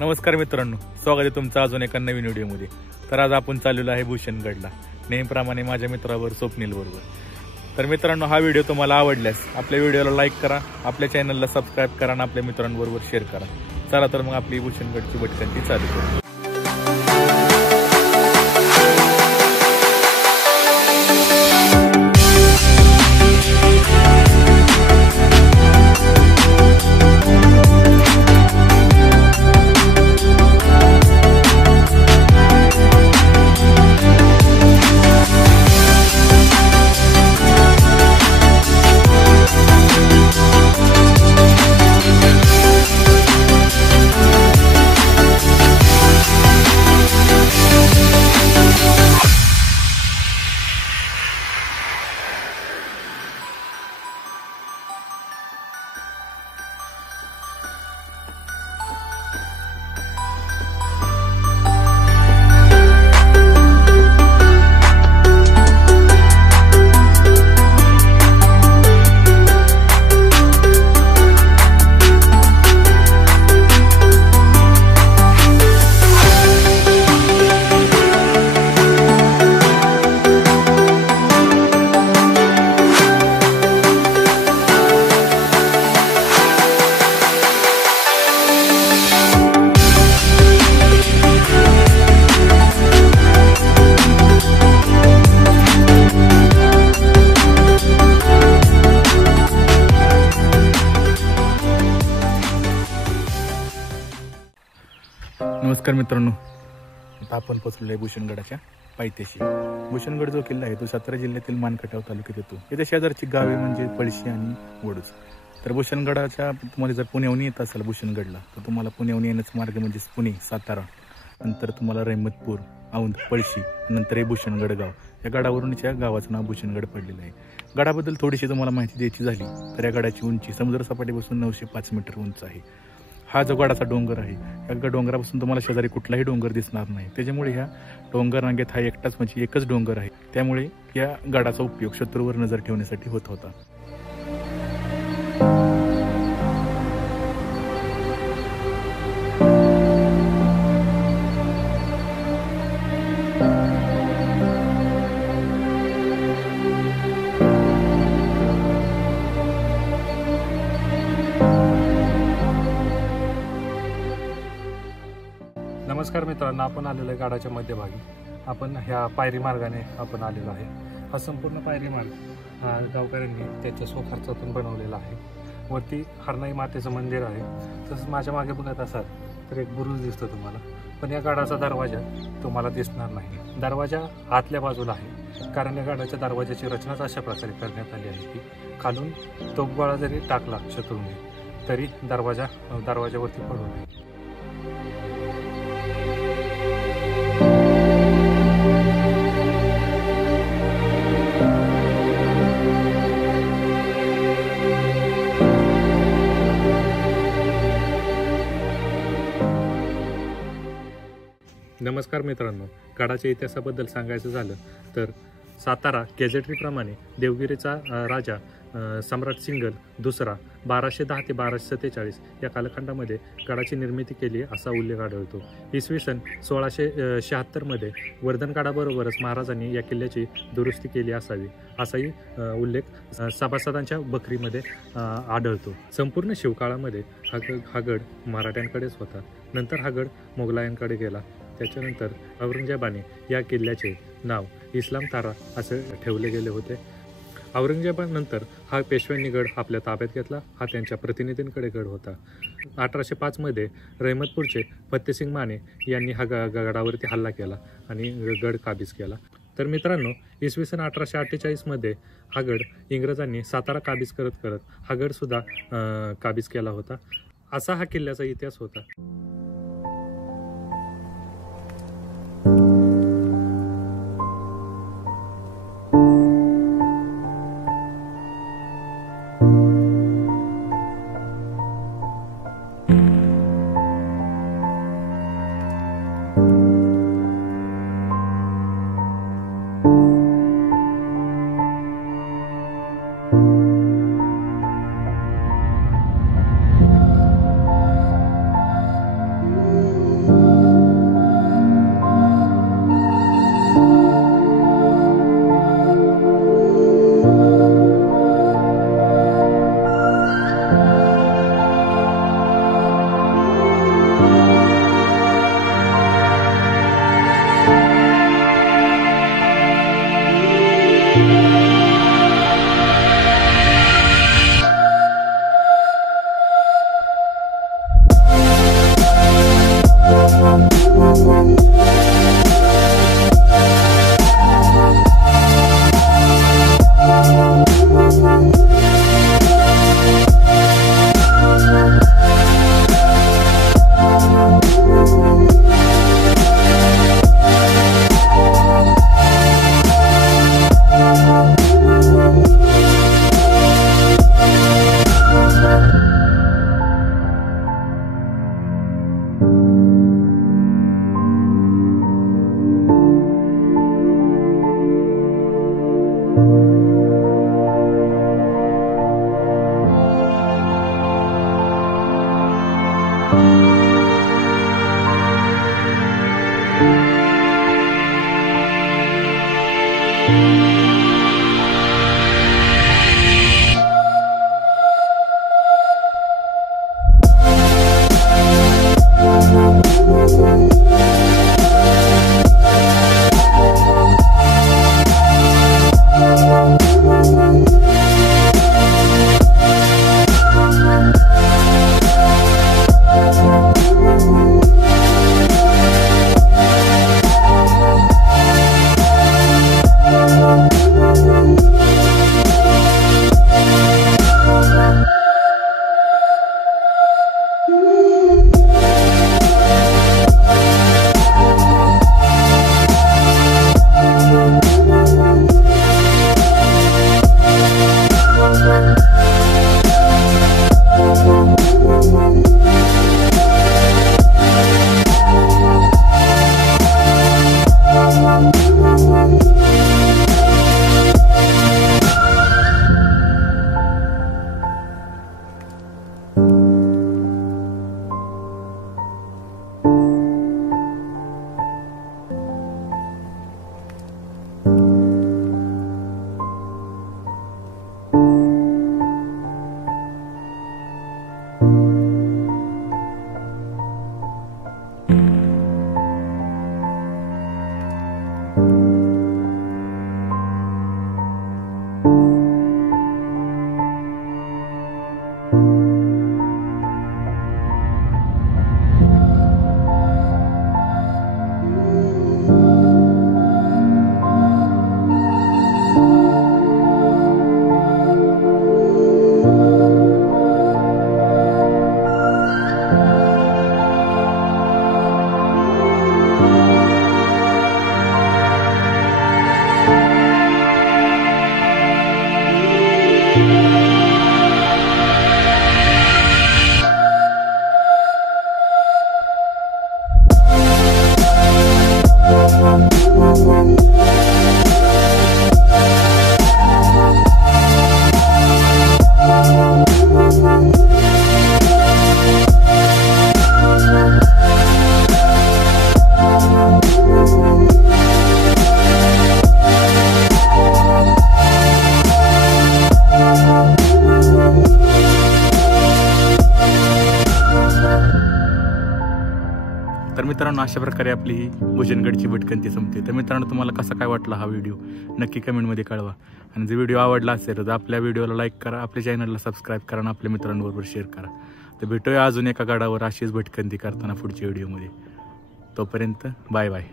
नमस्कार मित्रांनो, स्वागत आहे तुमचं अजून एका नवीन व्हिडिओमध्ये। तर आज आपण चाललेलो आहे भूषणगडला, नेहमीप्रमाणे माझ्या मित्राबरोबर स्वप्नील बरोबर। तर मित्रांनो, हा व्हिडिओ तुम्हाला आवडल्यास आपल्या व्हिडिओला लाईक करा, आपल्या चॅनलला सबस्क्राईब करा आणि आपल्या मित्रांबरोबर शेअर करा। चला तर मग आपली भूषणगडची भटकंती चालू करू। नमस्कार मित्रांनो, आता आपण पोहोचलो आहे भूषणगडाच्या पायथ्याशी। भूषणगड जो किल्ला आहे तो सातारा जिल्ह्यातील मानखटाव तालुक्यात येतो। याच्या शेजारची गावे म्हणजे पळशी आणि वडूज। तर भूषणगडाच्या तुम्हाला जर पुण्याहून येत असाल भूषणगडला, तर तुम्हाला पुण्याहून येण्याचा मार्ग म्हणजे पुणे, सातारा, नंतर तुम्हाला रहमतपूर, औंध, पळशी, नंतर हे भूषणगड गाव। या गडावरून या गावाचं नाव भूषणगड पडलेलं आहे। गडाबद्दल थोडीशी तुम्हाला माहिती द्यायची झाली तर या गडाची उंची समुद्रसपाटीपासून 905 मीटर उंच आहे। हा जो गडाचा डोंगर आहे, या डोंगरापासून तुम्हाला शेजारी कुठलाही डोंगर दिसणार नाही। त्याच्यामुळे ह्या डोंगर रांगेत हा एकटाच म्हणजे एकच डोंगर आहे। त्यामुळे या गडाचा उपयोग शत्रूवर नजर ठेवण्यासाठी होत होता। नमस्कार मित्रांनो, आपण आलेलो आहे गडाच्या मध्यभागी। आपण ह्या पायरी मार्गाने आपण आलेलो आहे। हा संपूर्ण पायरी मार्ग हा गावकऱ्यांनी त्याच्या स्वखर्चातून बनवलेला आहे। वरती हरनाई मातेचं मंदिर आहे। तसंच माझ्या मागे बघत असाल तर एक बुरुज दिसतो तुम्हाला, पण या गडाचा दरवाजा तुम्हाला दिसणार नाही। दरवाजा आतल्या बाजूला आहे, कारण या गडाच्या दरवाजाची रचनाच अशा प्रकारे करण्यात आली आहे की खालून तोफगोळा जरी टाकला शत्रूने तरी दरवाजावरती पडू नये। नमस्कार मित्रांनो, गडाच्या इतिहासाबद्दल सांगायचं झालं तर सातारा गॅजेटरीप्रमाणे देवगिरीचा राजा सम्राट सिंगल दुसरा 1210 ते 1247 या कालखंडामध्ये गडाची निर्मिती केली असा उल्लेख आढळतो। इसवी सन 1676 मध्ये वर्धनगडाबरोबरच महाराजांनी या किल्ल्याची दुरुस्ती केली असावी असाही उल्लेख सभासदांच्या बखरीमध्ये आढळतो। संपूर्ण शिवकाळामध्ये हा गड मराठ्यांकडेच होता। नंतर हा गड मोगलायांकडे गेला। त्याच्यानंतर औरंगजेबाने या किल्ल्याचे नाव इस्लाम तारा असे ठेवले गेले होते। औरंगजेबानंतर हा पेशव्यांनी गड आपल्या ताब्यात घेतला। हा त्यांच्या प्रतिनिधींकडे गड होता। 1805 मध्ये रहमतपूरचे फत्तेसिंग माने यांनी हा गडावरती हल्ला केला आणि गड काबीज केला। तर मित्रांनो, इसवी सन 1848 मध्ये हा गड इंग्रजांनी सातारा काबीज करत हा गड सुद्धा काबीज केला होता। असा हा किल्ल्याचा इतिहास होता। तर मित्रांनो, अशा प्रकारे आपली ही भुशंगडची भटकंती संपते. तर मित्रांनो, तुम्हाला कसा काय वाटला हा व्हिडिओ नक्की कमेंटमध्ये कळवा. आणि जर व्हिडिओ आवडला असेल तर आपल्या व्हिडिओला लाईक करा, आपल्या चॅनलला सबस्क्राईब करा आणि आपल्या मित्रांबरोबर शेअर करा. तर भेटूया अजून एका गडावर अशीच भटकंती करताना पुढच्या व्हिडिओमध्ये. तोपर्यंत बाय बाय.